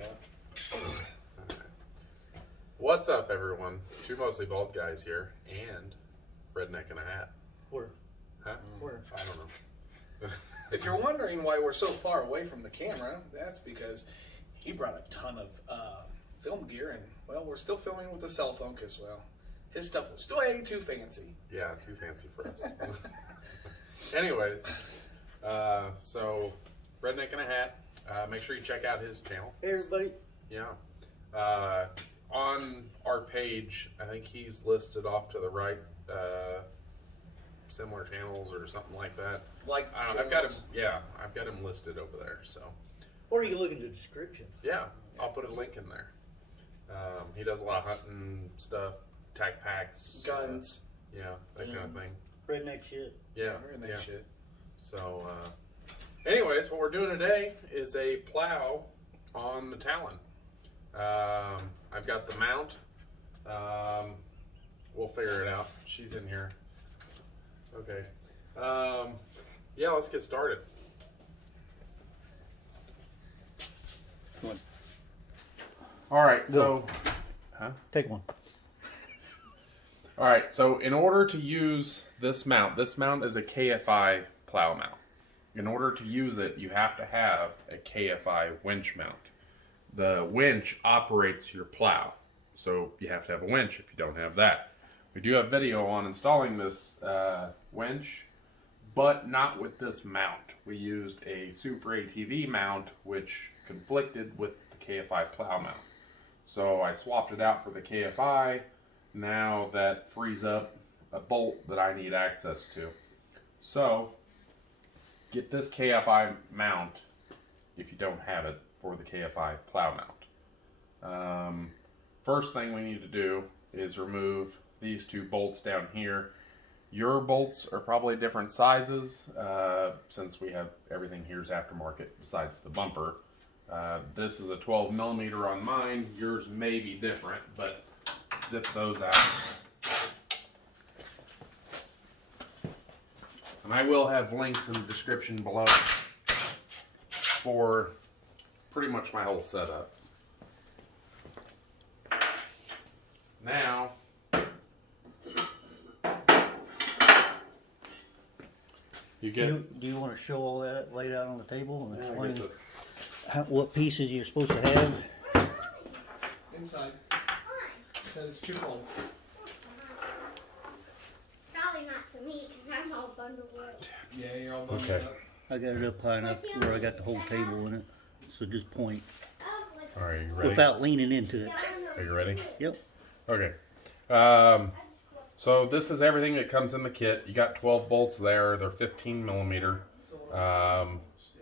out. What's up, everyone? Two mostly bald guys here, and redneck in a hat. Where? Huh? Where? I don't know. If you're wondering why we're so far away from the camera, that's because he brought a ton of film gear, and well, we're still filming with a cell phone because well, his stuff was way too fancy. Yeah, too fancy for us. Anyways, so redneck in a hat. Make sure you check out his channel. Hey, everybody. Yeah. On our page, I think he's listed off to the right, similar channels or something like that. Like I've got him. Yeah, I've got him listed over there. So. Or you can look in the description. Yeah, I'll put a link in there. He does a lot of hunting stuff, tack packs, guns. Yeah, that kind of thing. Redneck shit. Yeah, redneck shit. So, anyways, what we're doing today is a plow on the Talon. I've got the mount. We'll figure it out. She's in here. Okay. Yeah, let's get started. Come on. All right, so... Huh? Take one. All right, so in order to use this mount is a KFI plow mount. In order to use it, you have to have a KFI winch mount. The winch operates your plow, so you have to have a winch if you don't have that. We do have video on installing this winch, but not with this mount. We used a Super ATV mount, which conflicted with the KFI plow mount. So I swapped it out for the KFI. Now that frees up a bolt that I need access to. So get this KFI mount if you don't have it for the KFI plow mount. First thing we need to do is remove these two bolts down here. Your bolts are probably different sizes since we have everything here's aftermarket besides the bumper. This is a 12 millimeter on mine. Yours may be different, but zip those out. And I will have links in the description below for pretty much my whole setup. Now, you get... Do you want to show all that laid out on the table and Yeah, explain what pieces you're supposed to have? Inside. Said it's too cold. Probably not to me because I'm all bundled up. Yeah, you're all bundled Okay. up. I got it up high enough where I got the whole table in it. So just point All right, you ready? without leaning into it. Are you ready? Yep. Okay. So this is everything that comes in the kit. You got 12 bolts there. They're 15 millimeter.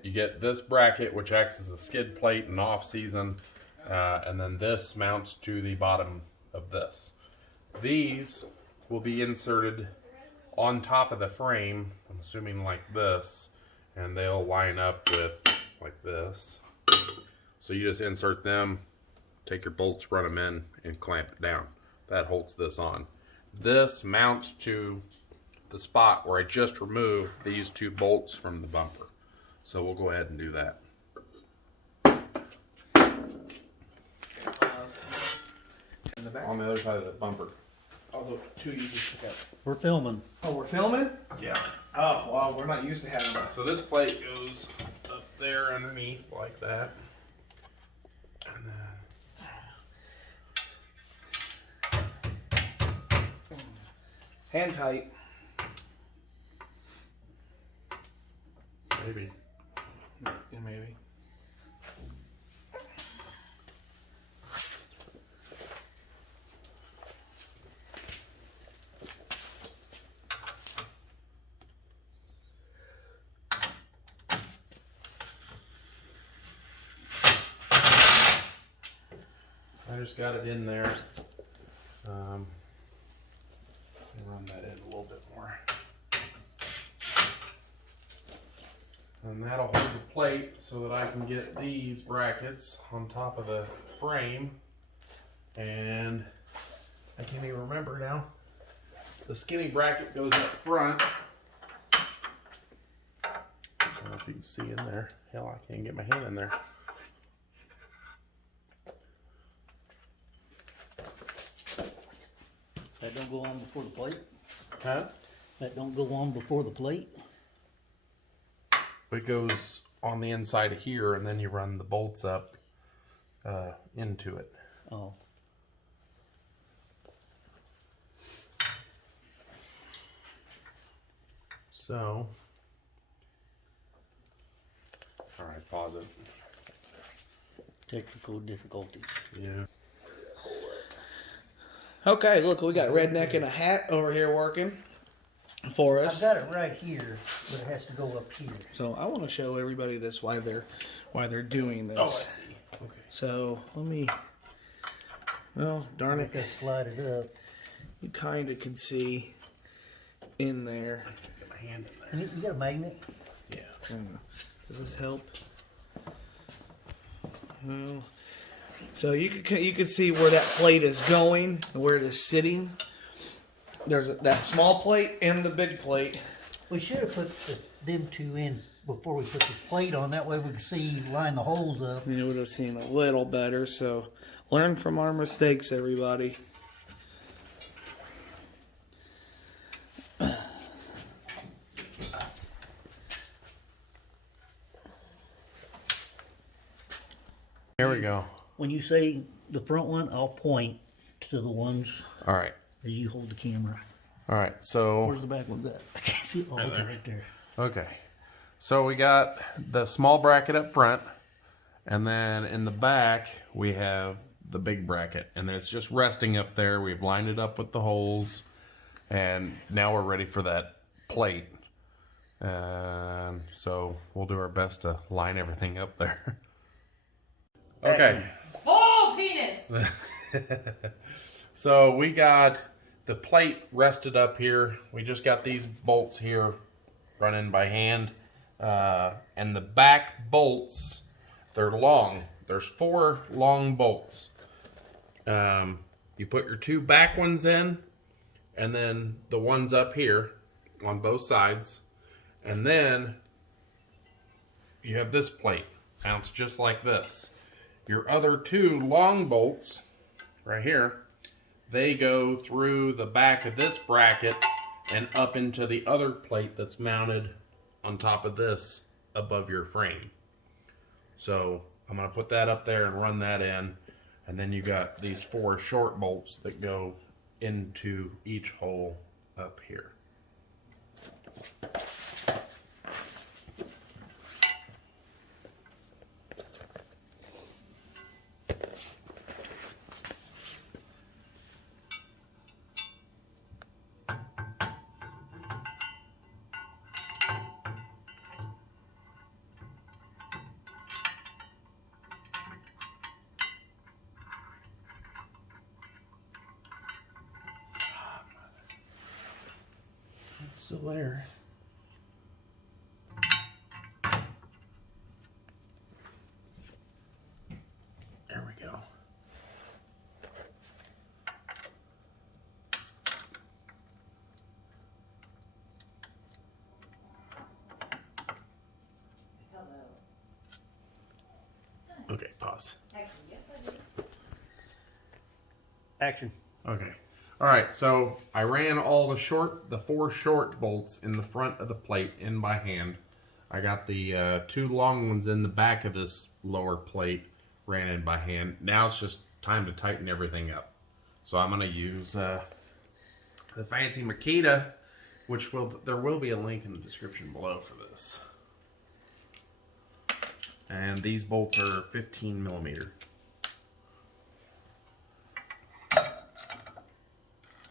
You get this bracket, which acts as a skid plate in off season. And then this mounts to the bottom of this. These will be inserted on top of the frame, I'm assuming like this, and they'll line up with like this. So you just insert them, take your bolts, run them in, and clamp it down. That holds this on. This mounts to the spot where I just removed these two bolts from the bumper. So we'll go ahead and do that. In the back. On the other side of the bumper. Oh, the two you just took out. We're filming. Oh, we're filming? Yeah. Oh, well, we're not used to having that. So this plate goes up there underneath like that. And then Hand tight. maybe. Yeah, maybe. I just got it in there. Let me run that in a little bit more. And that'll hold the plate so that I can get these brackets on top of the frame. And I can't even remember now. The skinny bracket goes up front. I don't know if you can see in there. Hell, I can't get my hand in there. That don't go on before the plate? Huh? That don't go on before the plate? It goes on the inside of here, and then you run the bolts up into it. Oh. So, all right, pause it. Technical difficulties. Yeah. Okay, look, we got Redneck in a hat over here working for I've us. got it right here, but it has to go up here. So I want to show everybody this why they're doing this. Oh, I see. Okay. So let me. Well, darn it, Just slide it up. you kind of can see in there. Get my hand in there. And you got a magnet? Yeah. Does this help? Well, so you can see where that plate is going, where it is sitting. There's that small plate and the big plate. We should have put them two in before we put this plate on. That way we can see, line the holes up. You would have seen a little better. So learn from our mistakes, everybody. Here we go. When you say the front one, I'll point to the ones All right. as you hold the camera. All right. So, Where's the back ones at? I can't see. Oh, okay, right there. okay. So we got the small bracket up front, and then in the back we have the big bracket, and it's just resting up there. We've lined it up with the holes, and now we're ready for that plate. And so we'll do our best to line everything up there. Okay. Full penis. So we got the plate rested up here. We just got these bolts here running by hand. And the back bolts, they're long. There's 4 long bolts. You put your 2 back ones in, and then the ones up here on both sides. And then you have this plate mounts just like this. Your other 2 long bolts right here, they go through the back of this bracket and up into the other plate that's mounted on top of this above your frame. So I'm going to put that up there and run that in, and then you got these 4 short bolts that go into each hole up here. It's still there. There we go. Okay, pause. Action. Okay. All right, so I ran all the 4 short bolts in the front of the plate in by hand. I got the 2 long ones in the back of this lower plate, ran in by hand. Now it's just time to tighten everything up. So I'm gonna use the fancy Makita, which there will be a link in the description below for this. And these bolts are 15 millimeter.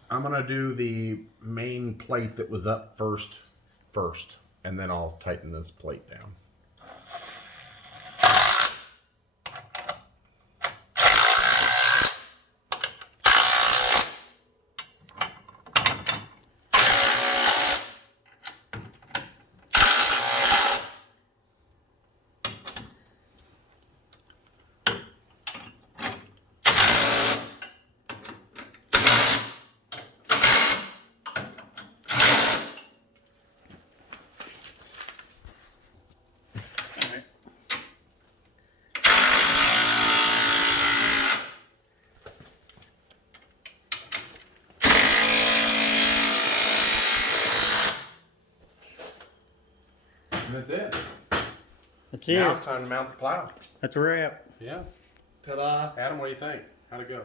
I'm gonna do the main plate that was up first, and then I'll tighten this plate down. That's it. That's Now it. it's time to mount the plow. That's a wrap. Yeah. Ta-da! Adam, what do you think? How'd it go?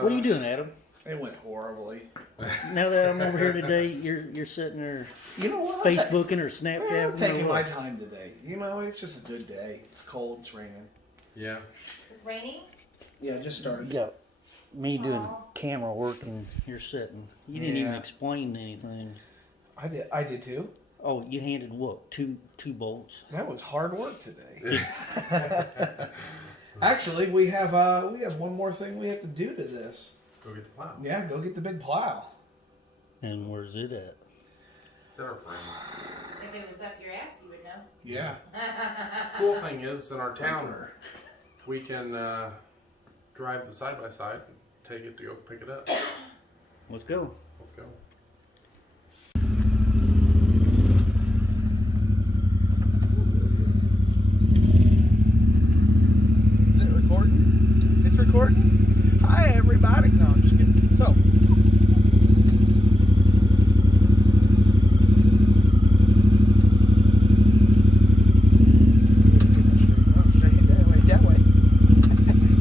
What are you doing, Adam? It went horribly. Now that I'm over here today, you're sitting there You know what? Facebooking or Snapchatting. I'm taking or my what? time today. You know, it's just a good day. It's cold. It's raining. Yeah. It's raining? Yeah, just started. You got me doing camera work and you're sitting. You didn't even Yeah. explain anything. I did too. Oh, you handed what? Two bolts. That was hard work today. Actually, we have one more thing we have to do to this. Go get the plow. Yeah, go get the big plow. And where's it at? It's at our friends. If it was up your ass, you would know. Yeah. Cool thing is, in our town, we can drive the side by side and take it to go pick it up. Let's go. Let's go. Is it recording? It's recording? Hi, everybody. No, I'm just kidding. So. That way.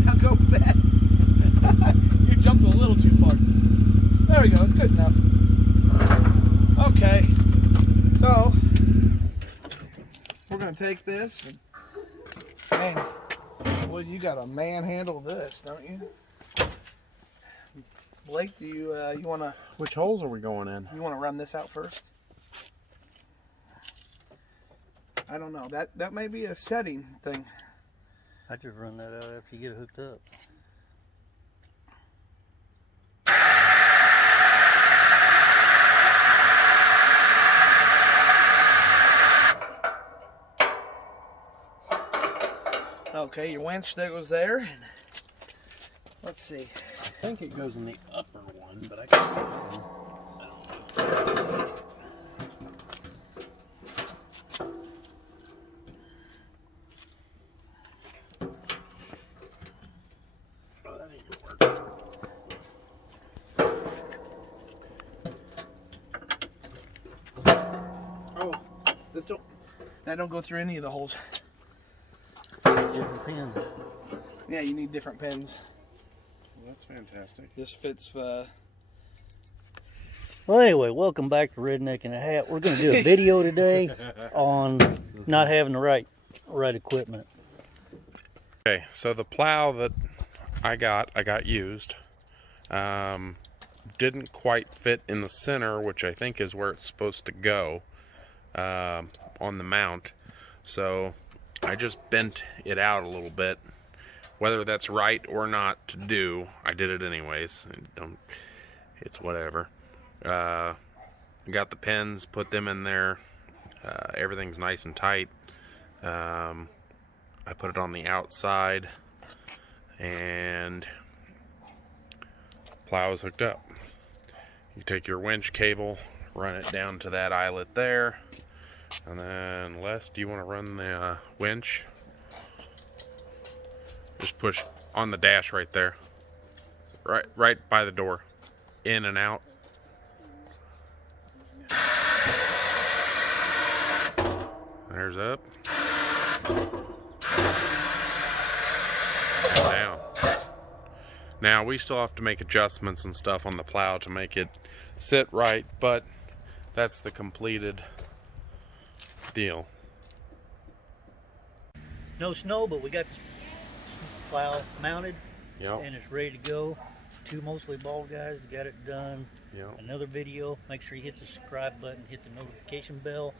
Now go back. You jumped a little too far. There we go. It's good enough. Okay. So, we're going to take this and hang. Well, you got to manhandle this, don't you? Blake, do you want to Which holes are we going in? run this out first? I don't know. That may be a setting thing. I just run that out after you get it hooked up. Okay, your winch that goes there. And let's see. I think it goes in the upper one, but I can't remember. Oh, that ain't gonna work. Oh, that don't go through any of the holes. Different pins. Yeah, you need different pins. That's fantastic. This fits. Well, anyway, welcome back to Redneck in a Hat. We're going to do a video today on not having the right equipment. Okay, so the plow that I got used. Didn't quite fit in the center, which I think is where it's supposed to go on the mount. So I just bent it out a little bit. Whether that's right or not to do, I did it anyways. It's whatever. Got the pins, put them in there. Everything's nice and tight. I put it on the outside, and plow is hooked up. You take your winch cable, run it down to that eyelet there, and then Les, do you want to run the winch? Just push on the dash right there, right by the door, in and out. There's up. And down. Now we still have to make adjustments and stuff on the plow to make it sit right, but that's the completed deal. No snow, but we got the plow mounted Yep. and it's ready to go. Two mostly bald guys got it done. Yep. Another video. Make sure you hit the subscribe button, hit the notification bell.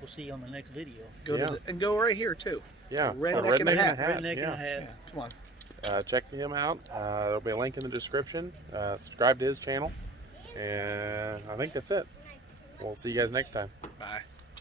We'll see you on the next video. And go right here too. Yeah. Redneck in a Hat. Redneck yeah. in a Hat. Yeah, come on. Check him out. There'll be a link in the description. Subscribe to his channel. And I think that's it. We'll see you guys next time. Bye.